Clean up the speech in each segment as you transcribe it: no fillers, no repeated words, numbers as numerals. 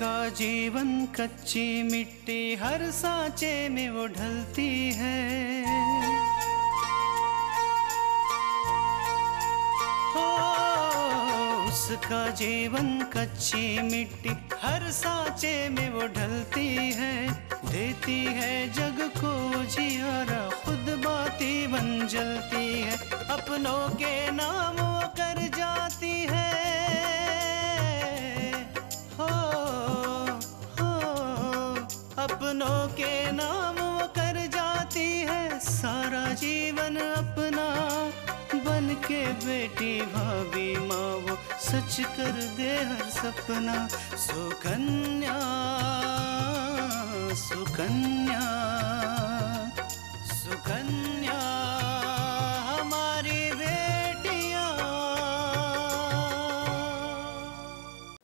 उसका जीवन कच्ची मिट्टी हर सांचे में वो ढलती है। हो उसका जीवन कच्ची मिट्टी हर सांचे में वो ढलती है। देती है जग को जियारा, खुद बाती बन जलती है। अपनों के नाम वो कर जाती है। अपनों के नाम वो कर जाती है। सारा जीवन अपना बन के बेटी भाभी माँ वो सच कर दे हर सपना। सुकन्या सुकन्या सुकन्या हमारी बेटियाँ।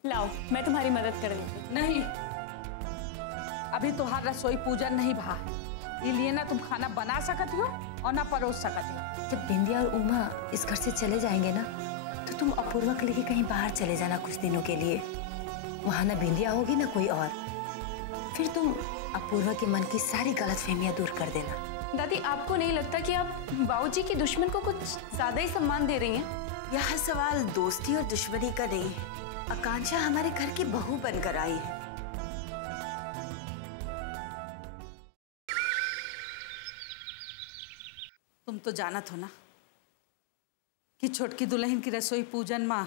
लाओ मैं तुम्हारी मदद कर देती। नहीं, अभी तुहार रसोई पूजन नहीं भा है, इसलिए ना तुम खाना बना सकती हो और ना परोस सकती हो। जब बिंदिया और उमा इस घर से चले जाएंगे ना, तो तुम अपूर्वा के लिए कहीं बाहर चले जाना कुछ दिनों के लिए। वहां ना बिंदिया होगी ना कोई और। फिर तुम अपूर्वा के मन की सारी गलतफहमियां दूर कर देना। दादी आपको नहीं लगता कि आप बाबूजी के दुश्मन को कुछ ज्यादा ही सम्मान दे रही हैं? यह सवाल दोस्ती और दुश्मनी का नहीं है। आकांक्षा हमारे घर की बहू बनकर आई है। तुम तो जानत हो ना कि छोटकी दुल्हन की रसोई पूजन माँ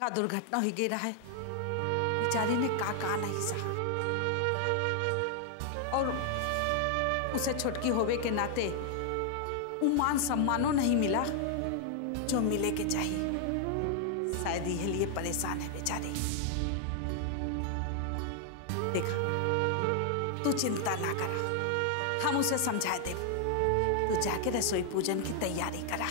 का दुर्घटना हो गई रहा है। बेचारी ने का नहीं सहा और उसे छोटकी होवे के नाते मान सम्मानो नहीं मिला जो मिले के चाहिए। शायद ये लिए परेशान है बेचारी। देखा, तू चिंता ना करा, हम उसे समझा दे। तू जाके रसोई पूजन की तैयारी करा।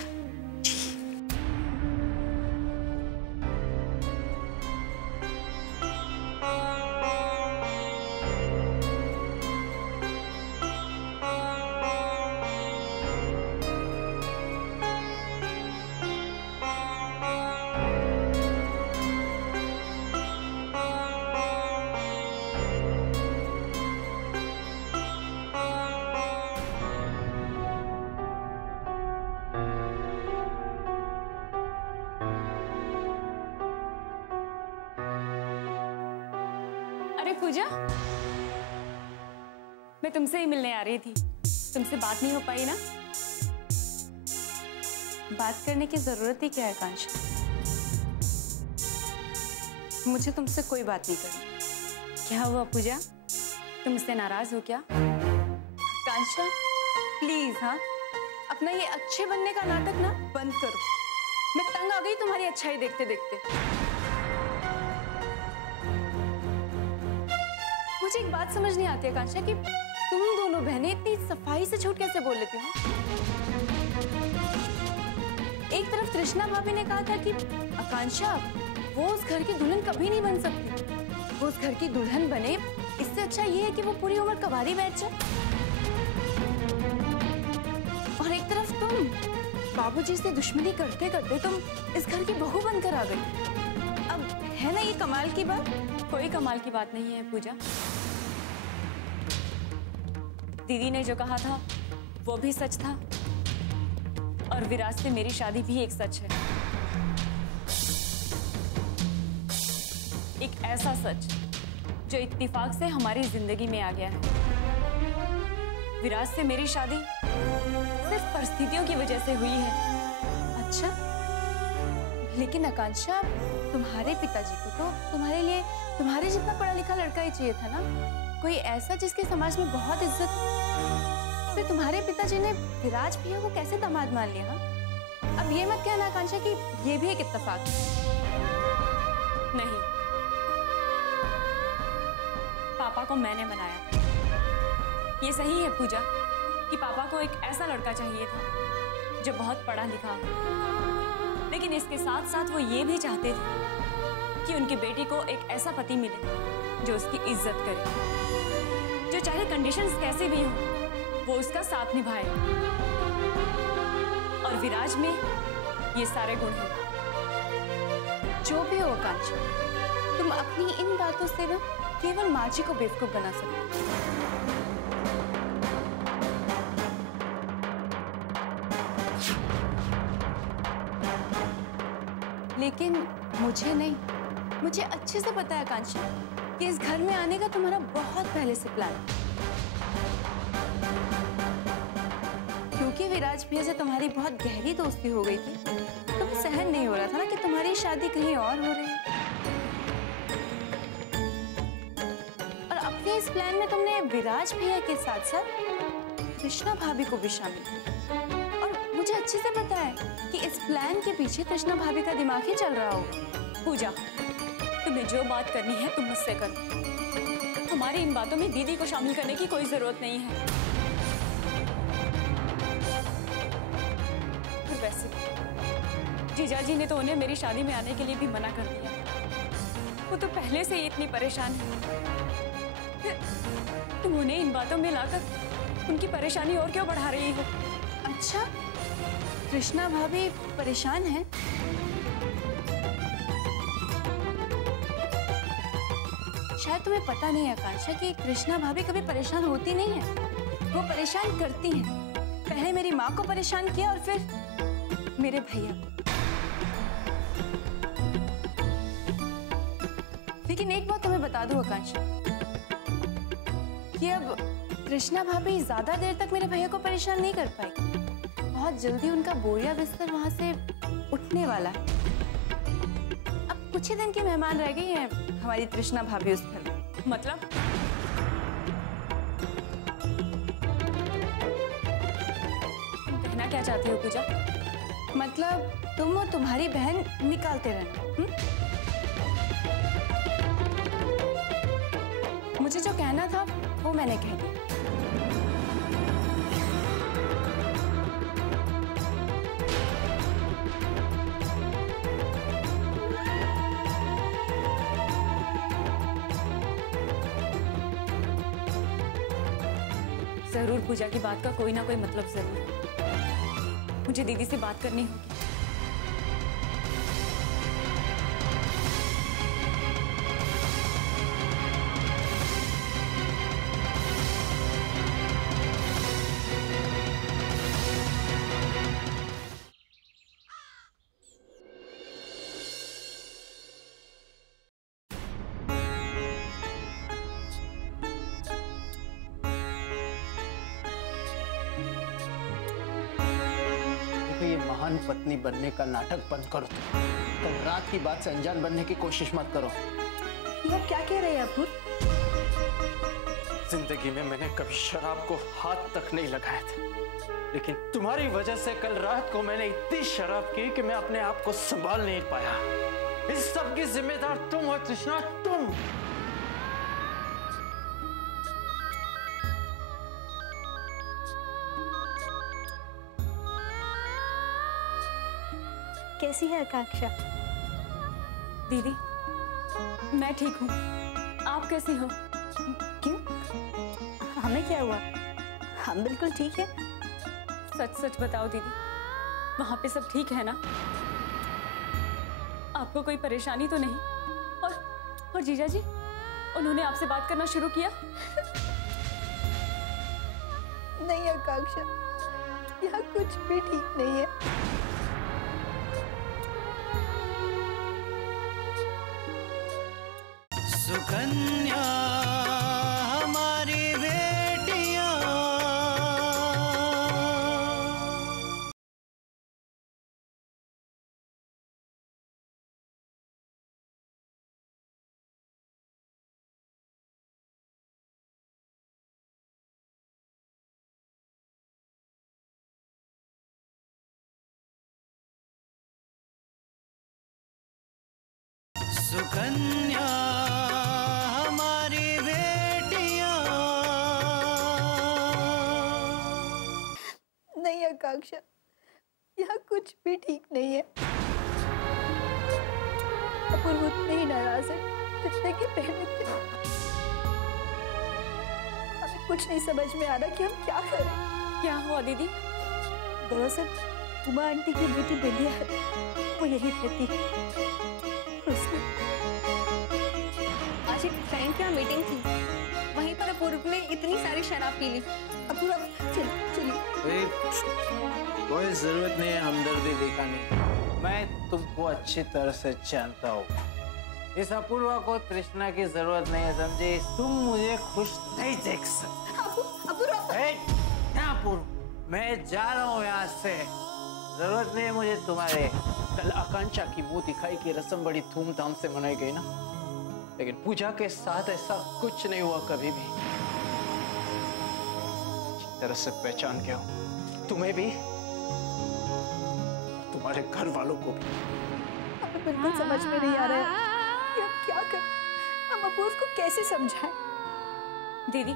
पूजा, मैं तुमसे ही मिलने आ रही थी। तुमसे बात नहीं हो पाई ना? बात करने की जरूरत ही क्या है आकांक्षा? मुझे तुमसे कोई बात नहीं करनी। क्या हुआ पूजा, तुम मुझसे नाराज हो क्या? आकांक्षा प्लीज, हाँ अपना ये अच्छे बनने का नाटक ना बंद करो। मैं तंग आ गई तुम्हारी अच्छाई देखते देखते। मुझे एक बात समझ नहीं आती आकांक्षा कि तुम दोनों बहनें इतनी सफाई से झूठ कैसे बोल लेती हो? एक तरफ कृष्णा भाभी ने कहा था कि आकांक्षा वो उस घर की दुल्हन कभी नहीं बन सकती, वो उस घर की दुल्हन बने इससे अच्छा ये है कि वो पूरी उम्र कवारी बैठ जाए। और एक तरफ तुम बाबूजी से दुश्मनी करते करते तुम इस घर की बहू बनकर आ गई। अब है ना ये कमाल की बात? कोई कमाल की बात नहीं है पूजा। दीदी ने जो कहा था वो भी सच था और विराज से मेरी शादी भी एक सच है। एक ऐसा सच जो इत्तेफाक से हमारी जिंदगी में आ गया है। विराज से मेरी शादी सिर्फ परिस्थितियों की वजह से हुई है। अच्छा, लेकिन आकांक्षा तुम्हारे पिताजी को तो तुम्हारे लिए तुम्हारे जितना पढ़ा लिखा लड़का ही चाहिए था ना, कोई ऐसा जिसके समाज में बहुत इज्जत हो। फिर तुम्हारे पिताजी ने विराज भैया को कैसे दामाद मान लिया? अब ये मत कहना आकांक्षा कि ये भी एक इत्तेफाक नहीं। पापा को मैंने मनाया। ये सही है पूजा कि पापा को एक ऐसा लड़का चाहिए था जो बहुत पढ़ा लिखा हो, लेकिन इसके साथ साथ वो ये भी चाहते थे कि उनकी बेटी को एक ऐसा पति मिले जो उसकी इज्जत करे, जो चाहे कंडीशंस कैसे भी हो वो उसका साथ निभाए। और विराज में ये सारे गुण हैं। जो भी हो आकांक्षा, तुम अपनी इन बातों से ना केवल माँ जी को बेवकूफ बना सकती। लेकिन मुझे नहीं, मुझे अच्छे से पता है आकांक्षा कि इस घर में आने का तुम्हारा बहुत पहले से प्लान है। क्योंकि विराज भैया से तुम्हारी बहुत गहरी दोस्ती हो गई थी, तुम्हें सहन नहीं हो रहा था ना कि तुम्हारी शादी कहीं और हो रही है। और अपने इस प्लान में तुमने विराज भैया के साथ साथ कृष्णा भाभी को भी शामिल किया। और मुझे अच्छे से पता है कि इस प्लान के पीछे कृष्णा भाभी का दिमाग ही चल रहा होगा। पूजा, तुम्हें जो बात करनी है तुम मुझसे करो। हमारी इन बातों में दीदी को शामिल करने की कोई जरूरत नहीं है। और वैसे जीजा जी ने तो उन्हें मेरी शादी में आने के लिए भी मना कर दिया। वो तो पहले से ही इतनी परेशान है, फिर तुम उन्हें इन बातों में लाकर उनकी परेशानी और क्यों बढ़ा रही हो? अच्छा, कृष्णा भाभी परेशान है? शायद तुम्हें पता नहीं है आकांक्षा कि कृष्णा भाभी कभी परेशान होती नहीं है, वो परेशान करती हैं। पहले मेरी माँ को परेशान किया और फिर मेरे भैया को। लेकिन एक बात तुम्हें बता दूं आकांक्षा कि अब कृष्णा भाभी ज्यादा देर तक मेरे भैया को परेशान नहीं कर पाएगी। बहुत जल्दी उनका बोरिया बिस्तर वहां से उठने वाला है। अब कुछ ही दिन की मेहमान रह गई है हमारी कृष्णा भाभी उस घर में। मतलब तुम कहना क्या चाहती हो पूजा? मतलब तुम और तुम्हारी बहन निकालते रहना। मुझे जो कहना था वो मैंने कह दिया। जरूर पूजा की बात का कोई ना कोई मतलब जरूर है। मुझे दीदी से बात करनी होगी। ये महान पत्नी बनने का नाटक बंद करो। कल रात की बात से अनजान बनने की कोशिश मत करो। ये क्या कह रहे हैं अपूर? जिंदगी में मैंने कभी शराब को हाथ तक नहीं लगाया था, लेकिन तुम्हारी वजह से कल रात को मैंने इतनी शराब की कि मैं अपने आप को संभाल नहीं पाया। इस सब की जिम्मेदार तुम हो कृष्णा, तुम। कैसी है आकांक्षा? दीदी मैं ठीक हूँ, आप कैसी हो? क्यों, हमें क्या हुआ? हम बिल्कुल ठीक है। सच सच बताओ दीदी, वहां पे सब ठीक है ना? आपको कोई परेशानी तो नहीं? और जीजा जी, उन्होंने आपसे बात करना शुरू किया? नहीं आकांक्षा, यहाँ कुछ भी ठीक नहीं है। सुकन्या हमारी बेटियां, सुकन्या हमारी बेटियां। नहीं आकांक्षा, यहाँ कुछ भी ठीक नहीं है। अपूर्व उतने ही नाराज है जितने की पहले थे। हमें कुछ नहीं समझ में आ रहा कि हम क्या करें। क्या हुआ दीदी? दरअसल उमा आंटी की बेटी बिंदिया है, वो यही रहती है। उसने आज एक क्लाइंट की मीटिंग अपूर्व ने इतनी सारी शराब पी ली। अपूर्व चलिए। कोई जरूरत नहीं है हमदर्दी दिखाने, मैं तुमको अच्छी तरह से जानता हूँ। इस अपूर्वा को तृष्णा की जरूरत नहीं है, समझे? तुम मुझे खुश नहीं देख सकते। अपूर्व, मैं जा रहा हूँ यहाँ से। जरूरत नहीं है मुझे तुम्हारे। कल आकांक्षा की मुंह दिखाई की रस्म बड़ी धूमधाम से मनाई गई ना, लेकिन पूजा के साथ ऐसा कुछ नहीं हुआ कभी भी। अच्छी तरह से पहचान गया हूँ तुम्हें भी, तुम्हारे घर वालों को भी। हमें बिल्कुल समझ में नहीं आ रहा है कि हम क्या करें। हम अपूर्व को कैसे समझाएं? दीदी,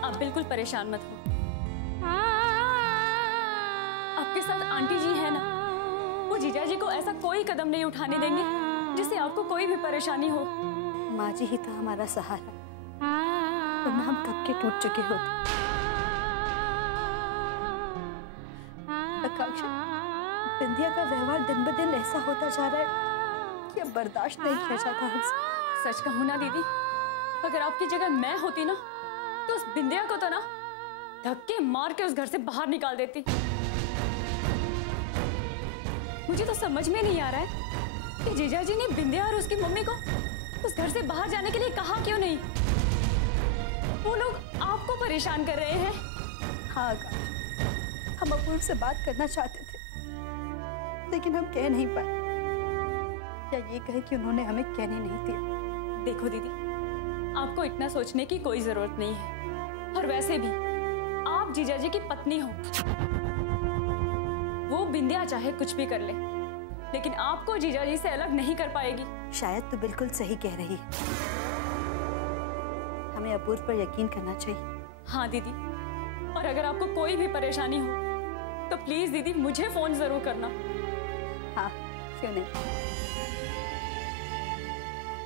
आप बिल्कुल परेशान मत हो। आपके साथ आंटी जी है ना, वो जीजा जी को ऐसा कोई कदम नहीं उठाने देंगे जिससे आपको कोई भी परेशानी हो। माँ जी ही था हमारा सहारा, वरना हम कब के टूट चुके होते। आकांक्षा, बिंदिया का व्यवहार दिन ब दिन ऐसा होता जा रहा है कि अब बर्दाश्त नहीं किया जाता हमसे। सच कहूँ ना दीदी, अगर आपकी जगह मैं होती ना तो उस बिंदिया को तो ना धक्के मार के उस घर से बाहर निकाल देती। मुझे तो समझ में नहीं आ रहा है कि जीजा जी ने बिंदिया और उसकी मम्मी को उस घर से बाहर जाने के लिए कहा क्यों नहीं। वो लोग आपको परेशान कर रहे हैं। हाँ आकांक्षा, हम अपूर्व से बात करना चाहते थे, लेकिन हम कह नहीं पाए, या ये कहे कि उन्होंने हमें कहने नहीं दिया। देखो दीदी, आपको इतना सोचने की कोई जरूरत नहीं है। और वैसे भी आप जीजा जी की पत्नी हो। वो बिंदिया चाहे कुछ भी कर ले, लेकिन आपको जीजा जी से अलग नहीं कर पाएगी। शायद तो बिल्कुल सही कह रही है। हमें अपूर्व पर यकीन करना चाहिए। हाँ दीदी, और अगर आपको कोई भी परेशानी हो तो प्लीज दीदी मुझे फोन जरूर करना। हाँ, क्यों नहीं।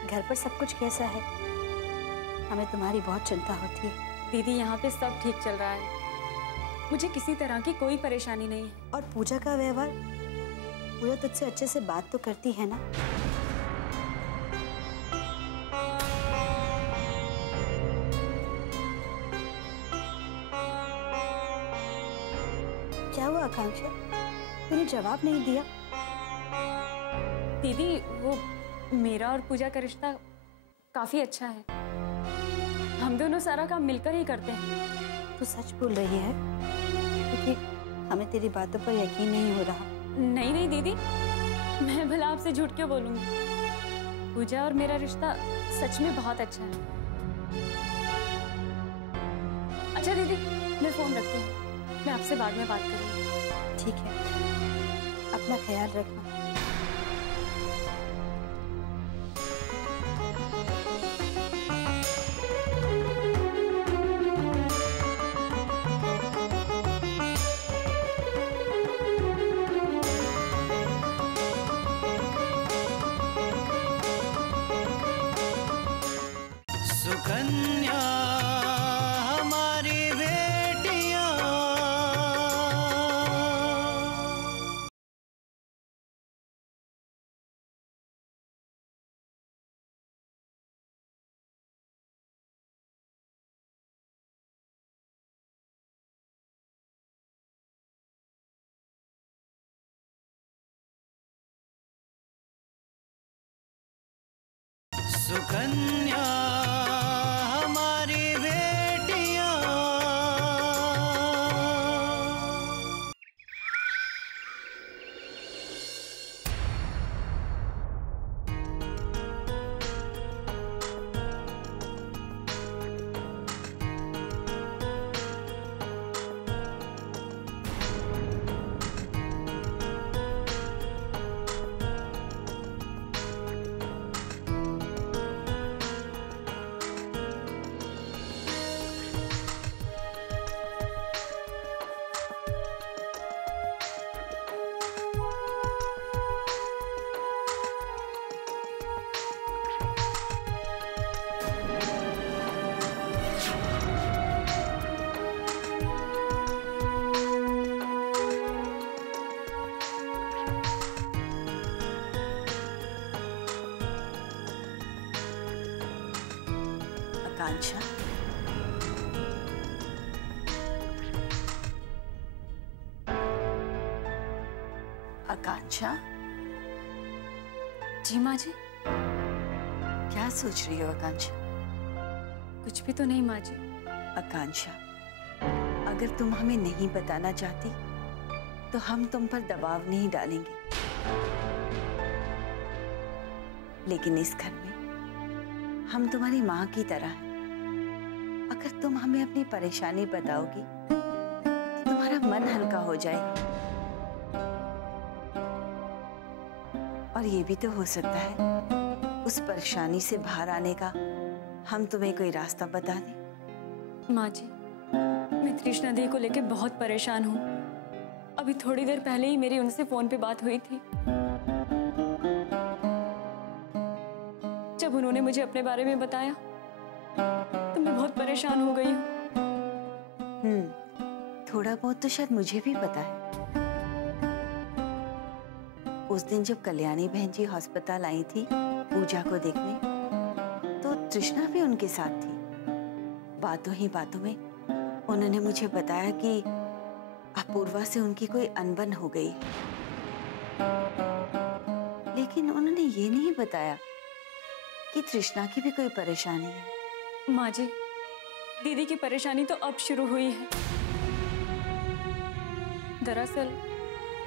घर पर सब कुछ कैसा है? हमें तुम्हारी बहुत चिंता होती है। दीदी, यहाँ पे सब ठीक चल रहा है, मुझे किसी तरह की कोई परेशानी नहीं है। और पूजा का व्यवहार, पूजा तुझसे अच्छे से बात तो करती है ना? क्या हुआ आकांक्षा, तूने जवाब नहीं दिया? दीदी, वो मेरा और पूजा का रिश्ता काफी अच्छा है। हम दोनों सारा काम मिलकर ही करते हैं। तू सच बोल रही है? क्योंकि हमें तेरी बातों पर यकीन नहीं हो रहा। नहीं नहीं दीदी, मैं भला आपसे झूठ क्यों बोलूंगी। पूजा और मेरा रिश्ता सच में बहुत अच्छा है। अच्छा दीदी, मैं फोन रखती हूँ, मैं आपसे बाद में बात करूँगी। ठीक है, अपना ख्याल रखना। सुकन्या हमारी बेटियां, सुकन्या हमारी बेटियां। आकांक्षा, आकांक्षा, जी माँ जी। क्या सोच रही हो आकांक्षा? कुछ भी तो नहीं माँ जी। आकांक्षा, अगर तुम हमें नहीं बताना चाहती तो हम तुम पर दबाव नहीं डालेंगे, लेकिन इस घर में हम तुम्हारी माँ की तरह हैं। अगर तुम हमें अपनी परेशानी बताओगी तो तुम्हारा मन हल्का हो जाएगा। और ये भी तो हो सकता है उस परेशानी से बाहर आने का हम तुम्हें कोई रास्ता बता दें। माँ जी, मैं तृष्णा दी को लेकर बहुत परेशान हूँ। अभी थोड़ी देर पहले ही मेरी उनसे फोन पे बात हुई थी। जब उन्होंने मुझे अपने बारे में बताया तो मैं बहुत परेशान हो गई हूँ। थोड़ा बहुत तो शायद मुझे भी पता है। उस दिन जब कल्याणी बहन जी अस्पताल आई थी पूजा को देखने, तो तृष्णा भी उनके साथ थी। बातों ही बातों में उन्होंने मुझे बताया कि अपूर्वा से उनकी कोई अनबन हो गई, लेकिन उन्होंने ये नहीं बताया कि तृष्णा की भी कोई परेशानी है। माँ जी, दीदी की परेशानी तो अब शुरू हुई है। दरअसल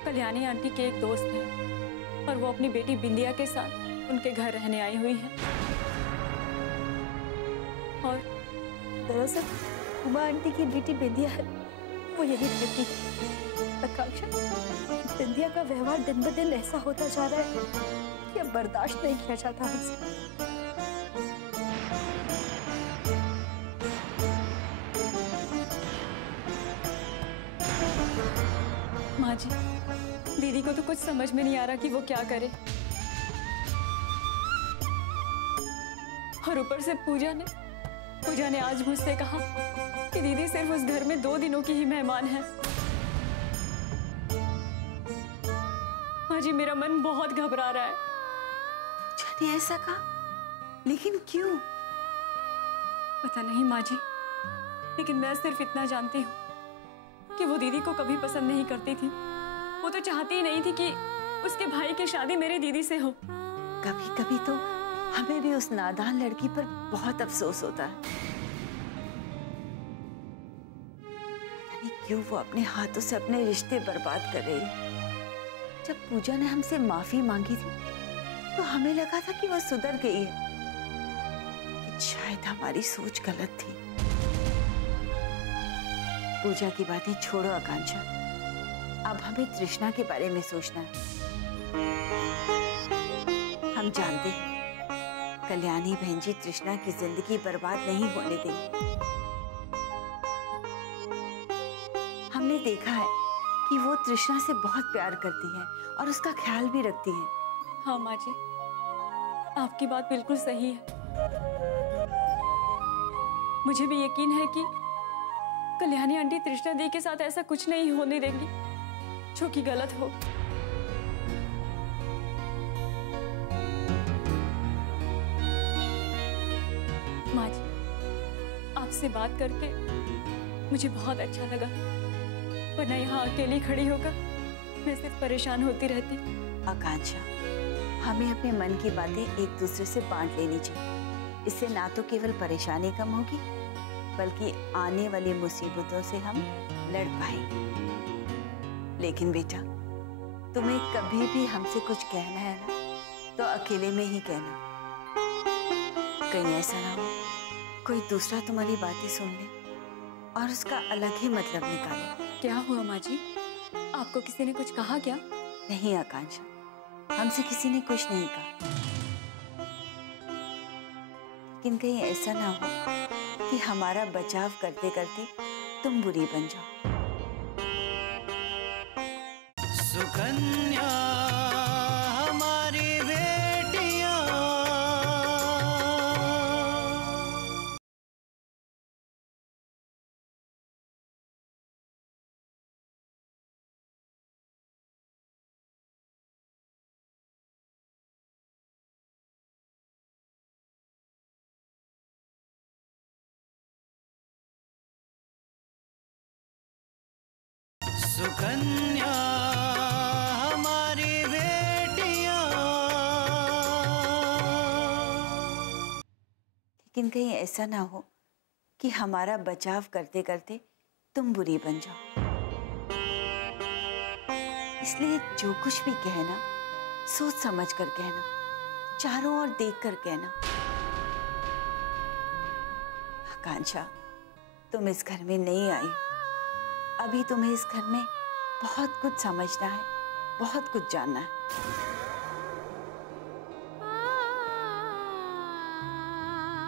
कल्याणी आंटी के एक दोस्त हैं और वो अपनी बेटी बिंदिया के साथ उनके घर रहने आई हुई है। और दरअसल उमा आंटी की बेटी बिंदिया है, वो यही रहती है। आकांक्षा, बिंदिया का व्यवहार दिन ब दिन ऐसा होता जा रहा है कि अब बर्दाश्त नहीं किया जाता हमसे। माँ जी, दीदी को तो कुछ समझ में नहीं आ रहा कि वो क्या करे। और ऊपर से पूजा ने आज मुझसे कहा कि दीदी सिर्फ उस घर में 2 दिनों की ही मेहमान है। माँ जी, मेरा मन बहुत घबरा रहा है। पूजा ने ऐसा कहा? लेकिन क्यों? पता नहीं माँ जी, लेकिन मैं सिर्फ इतना जानती हूँ कि वो दीदी को कभी पसंद नहीं करती थी। वो तो चाहती ही नहीं थी कि उसके भाई की शादी मेरी दीदी से हो। कभी कभी तो हमें भी उस नादान लड़की पर बहुत अफसोस होता है। पता नहीं क्यों वो अपने हाथों से अपने रिश्ते बर्बाद कर रही है। जब पूजा ने हमसे माफी मांगी थी तो हमें लगा था कि वो सुधर गई है, लेकिन शायद हमारी सोच गलत थी। पूजा की बातें छोड़ो आकांक्षा, अब हमें तृष्णा के बारे में सोचना है। हम जानते हैं कल्याणी बहन जी तृष्णा की जिंदगी बर्बाद नहीं होने देंगी। हमने देखा है कि वो तृष्णा से बहुत प्यार करती है और उसका ख्याल भी रखती है। हाँ माँ जी, आपकी बात बिल्कुल सही है। मुझे भी यकीन है कि कल्याणी आंटी तृष्णा दी के साथ ऐसा कुछ नहीं होने देंगी जो कि गलत हो। माँ जी, आपसे बात करके मुझे बहुत अच्छा लगा, वरना यहाँ अकेली खड़ी होकर मैं सिर्फ परेशान होती रहती। आकांक्षा, हमें अपने मन की बातें एक दूसरे से बांट लेनी चाहिए। इससे ना तो केवल परेशानी कम होगी, बल्कि आने वाली मुसीबतों से हम लड़ पाएंगे। लेकिन बेटा, तुम्हें कभी भी हमसे कुछ कहना है ना, तो अकेले में ही कहना। कहीं ऐसा ना हो कोई दूसरा तुम्हारी बातें सुन ले और उसका अलग ही मतलब निकाले। क्या हुआ माँ जी? आपको किसी ने कुछ कहा क्या? नहीं आकांक्षा, हमसे किसी ने कुछ नहीं कहा, लेकिन कहीं ऐसा ना हो कि हमारा बचाव करते करते तुम बुरी बन जाओ। सुकन्या हमारी बेटियां, सुकन्या हमारी लेकिन कहीं ऐसा ना हो कि हमारा बचाव करते करते तुम बुरी बन जाओ। इसलिए जो कुछ भी कहना सोच समझ कर कहना, चारों ओर देख कर कहना। आकांक्षा, तुम इस घर में नहीं आई, अभी तुम्हें इस घर में बहुत कुछ समझना है, बहुत कुछ जानना है।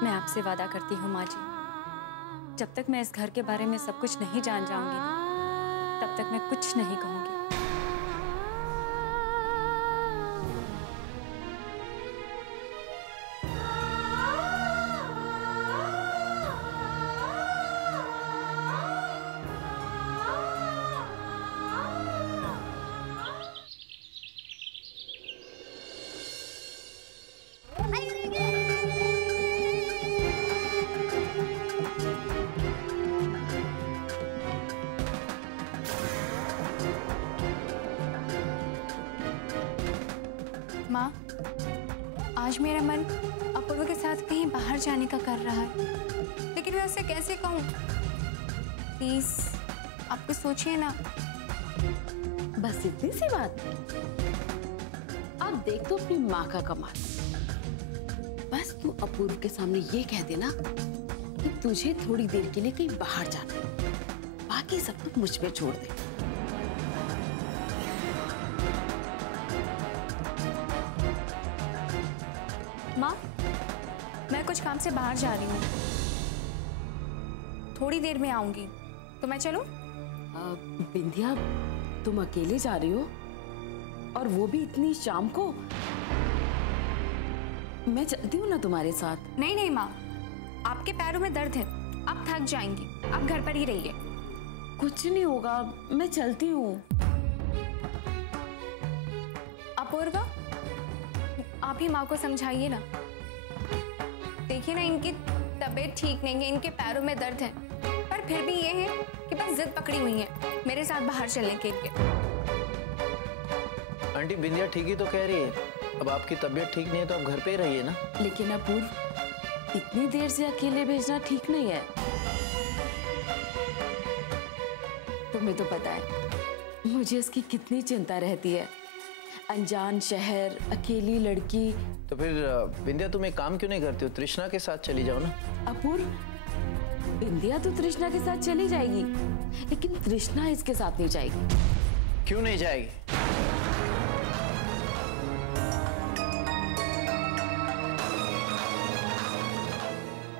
मैं आपसे वादा करती हूँ माँ जी, जब तक मैं इस घर के बारे में सब कुछ नहीं जान जाऊंगी ना, तब तक मैं कुछ नहीं कहूंगी। माँ, आज मेरा मन अपूर्व के साथ कहीं बाहर जाने का कर रहा है, लेकिन मैं उसे कैसे कहूँ? प्लीज आप कुछ सोचिए ना। बस इतनी सी बात। अब देख तो अपनी माँ का कमाल। बस तू अपूर्व के सामने ये कह देना कि तुझे थोड़ी देर के लिए कहीं बाहर जाना है, बाकी सब कुछ मुझ पे छोड़ दे। माँ, मैं कुछ काम से बाहर जा रही हूँ, थोड़ी देर में आऊंगी, तो मैं चलूं? बिंदिया, तुम अकेले जा रही हो और वो भी इतनी शाम को? मैं चलती हूँ ना तुम्हारे साथ। नहीं नहीं माँ, आपके पैरों में दर्द है, आप थक जाएंगी, आप घर पर ही रहिए। कुछ नहीं होगा, मैं चलती हूँ। अपूर्वा, आप ही माँ को समझाइए ना। देखिए ना, इनकी तबीयत ठीक नहीं है, इनके पैरों में दर्द है, पर फिर भी ये है कि बस जिद पकड़ी हुई है मेरे साथ बाहर चलने के लिए। आंटी, बिंदिया ठीक ही तो कह रही है। अब आपकी तबीयत ठीक नहीं है तो आप घर पे ही रहिए ना। लेकिन अपूर्व, इतनी देर से अकेले भेजना ठीक नहीं है। तुम्हें तो पता है मुझे इसकी कितनी चिंता रहती है। अनजान शहर, अकेली लड़की। तो फिर बिंदिया, तुम एक काम क्यों नहीं करती हो? तृष्णा के साथ चली जाओ ना। अपूर्व, बिंदिया तो तृष्णा के साथ चली जाएगी, लेकिन तृष्णा इसके साथ नहीं जाएगी। क्यों नहीं जाएगी?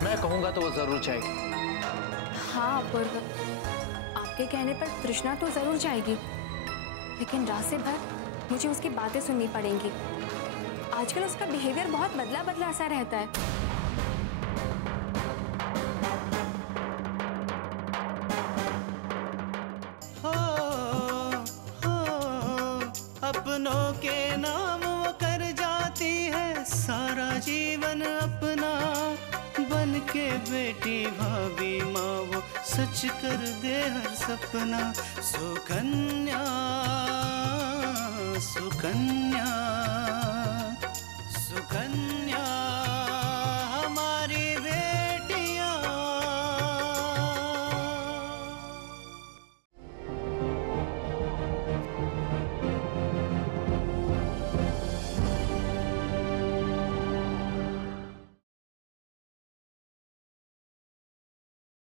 मैं कहूंगा तो वो जरूर जाएगी। हाँ अपूर्व, आपके कहने पर तृष्णा तो जरूर जाएगी, लेकिन रात से भर मुझे उसकी बातें सुननी पड़ेंगी। आजकल उसका बिहेवियर बहुत बदला बदला सा रहता है। अपनों के नाम वो कर जाती है सारा जीवन अपना, बन के बेटी भाभी माँ वो सच कर दे हर सपना। सुकन्या सुकन्या